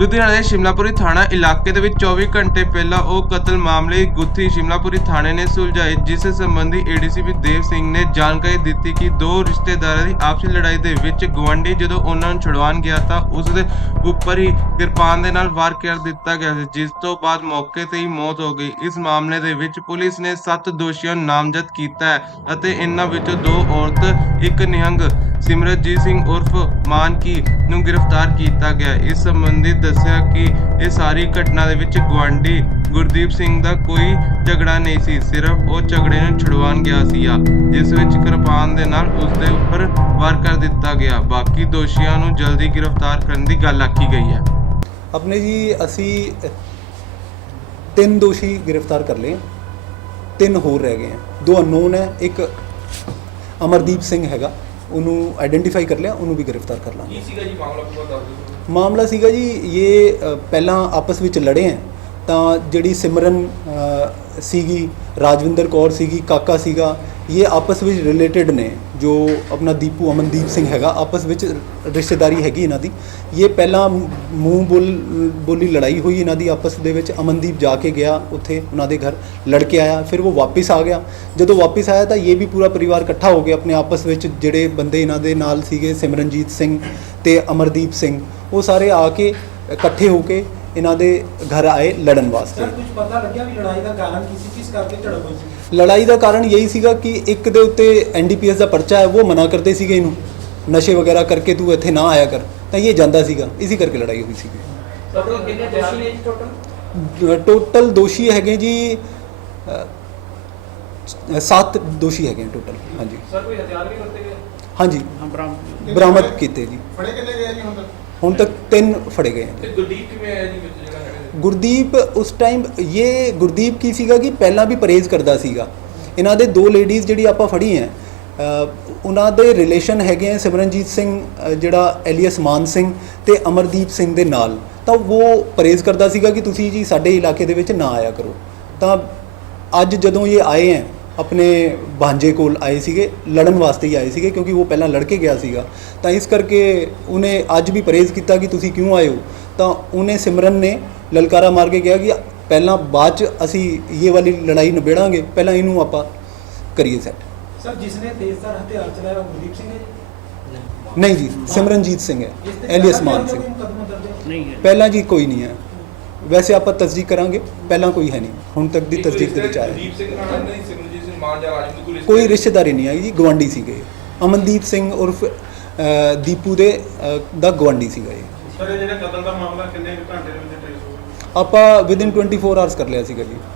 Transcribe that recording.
ਲੁਧਿਆਣਾ ਦੇ ਸ਼ਿਮਲਾਪੁਰੀ ਥਾਣਾ ਇਲਾਕੇ ਦੇ ਵਿੱਚ 24 ਘੰਟੇ ਪਹਿਲਾਂ ਉਹ ਕਤਲ ਮਾਮਲੇ ਗੁੱਥੀ ਸ਼ਿਮਲਾਪੁਰੀ ਥਾਣੇ ਨੇ ਸੁਲਝਾਈ ਜਿਸ ਸੰਬੰਧੀ ਏਡੀਸੀਪੀ ਦੇਵ ਸਿੰਘ ਨੇ ਜਾਣਕਾਰੀ ਦਿੱਤੀ ਕਿ ਦੋ ਰਿਸ਼ਤੇਦਾਰਾਂ ਦੀ ਆਪਸੀ ਲੜਾਈ ਦੇ ਵਿੱਚ ਗਵਾਂਢੀ ਜਦੋਂ ਉਹਨਾਂ ਨੂੰ ਛੁਡਵਾਉਣ ਗਿਆ ਤਾਂ ਉਸ ਦੇ ਉੱਪਰ ਹੀ ਕਿਰਪਾਨ ਦੇ ਨਾਲ ਵਾਰ ਕਰ ਦਿੱਤਾ ਗਿਆ ਸੀ, ਜਿਸ ਤੋਂ ਬਾਅਦ ਮੌਕੇ ਤੇ ਹੀ ਮੌਤ ਹੋ ਗਈ। ਇਸ ਮਾਮਲੇ ਦੇ ਵਿੱਚ ਪੁਲਿਸ ਨੇ 7 ਦੋਸ਼ੀਆਂ ਨੂੰ ਨਾਮਜ਼ਦ ਕੀਤਾ ਹੈ ਅਤੇ ਇਹਨਾਂ ਵਿੱਚੋਂ ਦੋ ਔਰਤ, ਇੱਕ ਨਿਹੰਗ ਸਿਮਰਤਜੀਤ ਸਿੰਘ ਉਰਫ ਮਾਨਕੀ ਨੂੰ ਗ੍ਰਿਫਤਾਰ ਕੀਤਾ ਗਿਆ। ਇਸ ਸੰਬੰਧੀ ਦੱਸਿਆ ਕਿ ਇਹ ਸਾਰੀ ਘਟਨਾ ਦੇ ਵਿੱਚ ਗਵਾਂਢੀ ਗੁਰਦੀਪ ਸਿੰਘ ਦਾ ਕੋਈ ਝਗੜਾ ਨਹੀਂ ਸੀ, ਸਿਰਫ ਉਹ ਝਗੜੇ ਨੂੰ ਛੁਡਵਾਉਣ ਗਿਆ ਸੀ ਜਿਸ ਵਿੱਚ ਕਿਰਪਾਨ ਦੇ ਨਾਲ ਉਸ ਦੇ ਉੱਪਰ ਵਾਰ ਕਰ ਦਿੱਤਾ ਗਿਆ। ਬਾਕੀ ਦੋਸ਼ੀਆਂ ਨੂੰ ਜਲਦੀ ਗ੍ਰਿਫਤਾਰ ਕਰਨ ਦੀ ਗੱਲ ਆਖੀ ਗਈ ਹੈ। ਆਪਣੇ ਜੀ, ਅਸੀਂ ਤਿੰਨ ਦੋਸ਼ੀ ਗ੍ਰਿਫਤਾਰ ਕਰ ਲਏ ਤਿੰਨ ਹੋਰ ਰਹਿ ਗਏ ਆ। ਦੋ ਅਨਨੋਨ ਹੈ, ਇੱਕ ਅਮਰਦੀਪ ਸਿੰਘ ਹੈਗਾ। ਉਹਨੂੰ ਆਇਡੈਂਟੀਫਾਈ ਕਰ ਲਿਆ ਉਹਨੂੰ ਵੀ ਗ੍ਰਿਫਤਾਰ ਕਰ ਲਾਂਗੇ। ਕੀ ਸੀਗਾ ਜੀ ਮਾਮਲਾ ਪੂਰਾ ਦੱਸ ਦਿਓ ਮਾਮਲਾ ਸੀਗਾ ਜੀ ਇਹ ਪਹਿਲਾਂ ਆਪਸ ਵਿੱਚ ਲੜੇ ਹੈ ਤਾਂ ਜਿਹੜੀ ਸਿਮਰਨ ਸੀਗੀ ਰਾਜਵਿੰਦਰ ਕੌਰ ਸੀਗੀ ਕਾਕਾ ਸੀਗਾ ਇਹ ਆਪਸ ਵਿੱਚ ਰਿਲੇਟਡ ਨੇ ਜੋ ਆਪਣਾ ਦੀਪੂ ਅਮਨਦੀਪ ਸਿੰਘ ਹੈਗਾ ਆਪਸ ਵਿੱਚ ਰਿਸ਼ਤੇਦਾਰੀ ਹੈਗੀ ਇਹਨਾਂ ਦੀ ਇਹ ਪਹਿਲਾਂ ਮੂੰਹ ਬੋਲ ਬੋਲੀ ਲੜਾਈ ਹੋਈ ਇਹਨਾਂ ਦੀ ਆਪਸ ਦੇ ਵਿੱਚ ਅਮਨਦੀਪ ਜਾ ਕੇ ਗਿਆ ਉੱਥੇ ਉਹਨਾਂ ਦੇ ਘਰ ਲੜ ਕੇ ਆਇਆ ਫਿਰ ਉਹ ਵਾਪਸ ਆ ਗਿਆ ਜਦੋਂ ਵਾਪਸ ਆਇਆ ਤਾਂ ਇਹ ਵੀ ਪੂਰਾ ਪਰਿਵਾਰ ਇਕੱਠਾ ਹੋ ਗਿਆ ਆਪਣੇ ਆਪਸ ਵਿੱਚ ਜਿਹੜੇ ਬੰਦੇ ਇਹਨਾਂ ਦੇ ਨਾਲ ਸੀਗੇ ਸਿਮਰਨਜੀਤ ਸਿੰਘ ਤੇ ਅਮਰਦੀਪ ਸਿੰਘ ਉਹ ਸਾਰੇ ਆ ਕੇ ਇਕੱਠੇ ਹੋ ਕੇ ਇਹਨਾਂ ਦੇ ਘਰ ਆਏ ਲੜਨ ਵਾਸਤੇ। ਸਰ ਕੁਝ ਪਤਾ ਲੱਗਿਆ ਵੀ ਲੜਾਈ ਦਾ ਕਾਰਨ ਕੀ ਸੀ? ਕਿਸ ਕਰਕੇ ਝੜਪ ਹੋਈ ਸੀ? ਲੜਾਈ ਦਾ ਕਾਰਨ ਯਹੀ ਸੀਗਾ ਕਿ ਇੱਕ ਦੇ ਉੱਤੇ ਐਨਡੀਪੀਐਸ ਦਾ ਪਰਚਾ ਹੈ ਉਹ ਮਨਾ ਕਰਦੇ ਸੀਗੇ ਇਹਨੂੰ। ਨਸ਼ੇ ਵਗੈਰਾ ਕਰਕੇ ਤੂੰ ਇੱਥੇ ਨਾ ਆਇਆ ਕਰ। ਤਾਂ ਇਹ ਜਾਂਦਾ ਸੀਗਾ। ਇਸੇ ਕਰਕੇ ਲੜਾਈ ਹੋਈ ਸੀਗੀ। ਸਰ ਕਿੰਨੇ ਦੋਸ਼ੀ ਨੇ? ਟੋਟਲ ਟੋਟਲ ਦੋਸ਼ੀ ਹੈਗੇ ਜੀ ਸੱਤ ਦੋਸ਼ੀ ਹੈਗੇ ਟੋਟਲ ਹਾਂਜੀ। ਸਰ ਕੋਈ ਹਥਿਆਰ ਵੀ ਵਰਤੇ ਗਏ? ਹਾਂਜੀ। ਬਰਾਮਦ ਕੀਤੇ ਜੀ। ਫੜੇ ਕਿੰਨੇ ਗਏ ਜੀ ਹੁਣ ਤੱਕ? ਹੁਣ ਤੱਕ ਤਿੰਨ ਫੜੇ ਗਏ ਤੇ ਗੁਰਦੀਪ ਕਿਵੇਂ ਆਇਆ ਜੀ ਵਿੱਚ ਜਿਹੜਾ ਹੈਗਾ? ਗੁਰਦੀਪ ਉਸ ਟਾਈਮ ਇਹ ਗੁਰਦੀਪ ਕੀ ਸੀਗਾ ਕਿ ਪਹਿਲਾਂ ਵੀ ਪਰਹੇਜ਼ ਕਰਦਾ ਸੀਗਾ। ਇਹਨਾਂ ਦੇ ਦੋ ਲੇਡੀਜ਼ ਜਿਹੜੀ ਆਪਾਂ ਫੜੀ ਹੈ ਉਹਨਾਂ ਦੇ ਰਿਲੇਸ਼ਨ ਹੈਗੇ ਆ ਸਿਮਰਨਜੀਤ ਸਿੰਘ ਜਿਹੜਾ ਐਲੀਅਸ ਮਾਨ ਸਿੰਘ ਤੇ ਅਮਰਦੀਪ ਸਿੰਘ ਦੇ ਨਾਲ। ਤਾਂ ਉਹ ਪਰਹੇਜ਼ ਕਰਦਾ ਸੀਗਾ ਕਿ ਤੁਸੀਂ ਜੀ ਸਾਡੇ ਇਲਾਕੇ ਦੇ ਵਿੱਚ ਨਾ ਆਇਆ ਕਰੋ। ਤਾਂ ਅੱਜ ਜਦੋਂ ਇਹ ਆਏ ਹੈ ਆਪਣੇ ਬਾਂਝੇ ਕੋਲ ਆਏ ਸੀਗੇ ਲੜਨ ਵਾਸਤੇ ਹੀ ਆਏ ਸੀਗੇ ਕਿਉਂਕਿ ਉਹ ਪਹਿਲਾਂ ਲੜ ਕੇ ਗਿਆ ਸੀਗਾ। ਤਾਂ ਇਸ ਕਰਕੇ ਉਹਨੇ ਅੱਜ ਵੀ ਪਰਹੇਜ਼ ਕੀਤਾ ਕਿ ਤੁਸੀਂ ਕਿਉਂ ਆਏ ਹੋ? ਤਾਂ ਉਹਨੇ ਸਿਮਰਨ ਨੇ ਲਲਕਾਰਾ ਮਾਰ ਕੇ ਕਿਹਾ ਕਿ ਪਹਿਲਾਂ ਬਾਅਦ ਚ ਅਸੀਂ ਇਹ ਵਾਲੀ ਲੜਾਈ ਨਿਬੇੜਾਂਗੇ ਪਹਿਲਾਂ ਇਹਨੂੰ ਆਪਾਂ ਕਰੀਏ ਸੈੱਟ ਸਰ ਜਿਸ ਨੇ ਤੇਜ਼ਧਾਰ ਹਥਿਆਰ ਚਲਾਇਆ ਉਹ ਗੁਰਦੀਪ ਸਿੰਘ ਹੈ ਜੀ? ਨਹੀਂ ਜੀ ਸਿਮਰਨਜੀਤ ਸਿੰਘ ਹੈ ਐਲੀਅਸ ਮਾਨ ਸਿੰਘ। ਪਹਿਲਾਂ ਜੀ ਕੋਈ ਨਹੀਂ ਹੈ। ਵੈਸੇ ਆਪਾਂ ਤਸਦੀਕ ਕਰਾਂਗੇ ਪਹਿਲਾਂ ਕੋਈ ਹੈ ਨਹੀਂ। ਹੁਣ ਤੱਕ ਦੀ ਤਸਦੀਕ ਦੇ ਵਿੱਚ ਆਇਆ ਸਿੰਘ ਮਾਨ ਜਾਂ ਰਾਜਵਿੰਦਰ ਕੋਈ ਕੋਈ ਰਿਸ਼ਤੇਦਾਰੀ ਨਹੀਂ ਆਈ ਜੀ ਗਵਾਂਡੀ ਸੀਗੇ। ਅਮਨਦੀਪ ਸਿੰਘ ਉਰਫ ਅ, ਦੀਪੂ ਦੇ ਅ, ਦਾ ਗਵਾਂਡੀ ਸੀਗਾ ਇਹ ਸਰ ਇਹ ਜਿਹੜਾ ਕਤਲ ਦਾ ਮਾਮਲਾ ਕਿੰਨੇ ਘੰਟੇ ਦੇ ਵਿੱਚ ਟ੍ਰੇਸ ਹੋ ਗਿਆ ਆਪਾਂ ਵਿਦਿਨ 24 ਆਵਰਸ ਕਰ ਲਿਆ ਸੀਗਾ ਜੀ।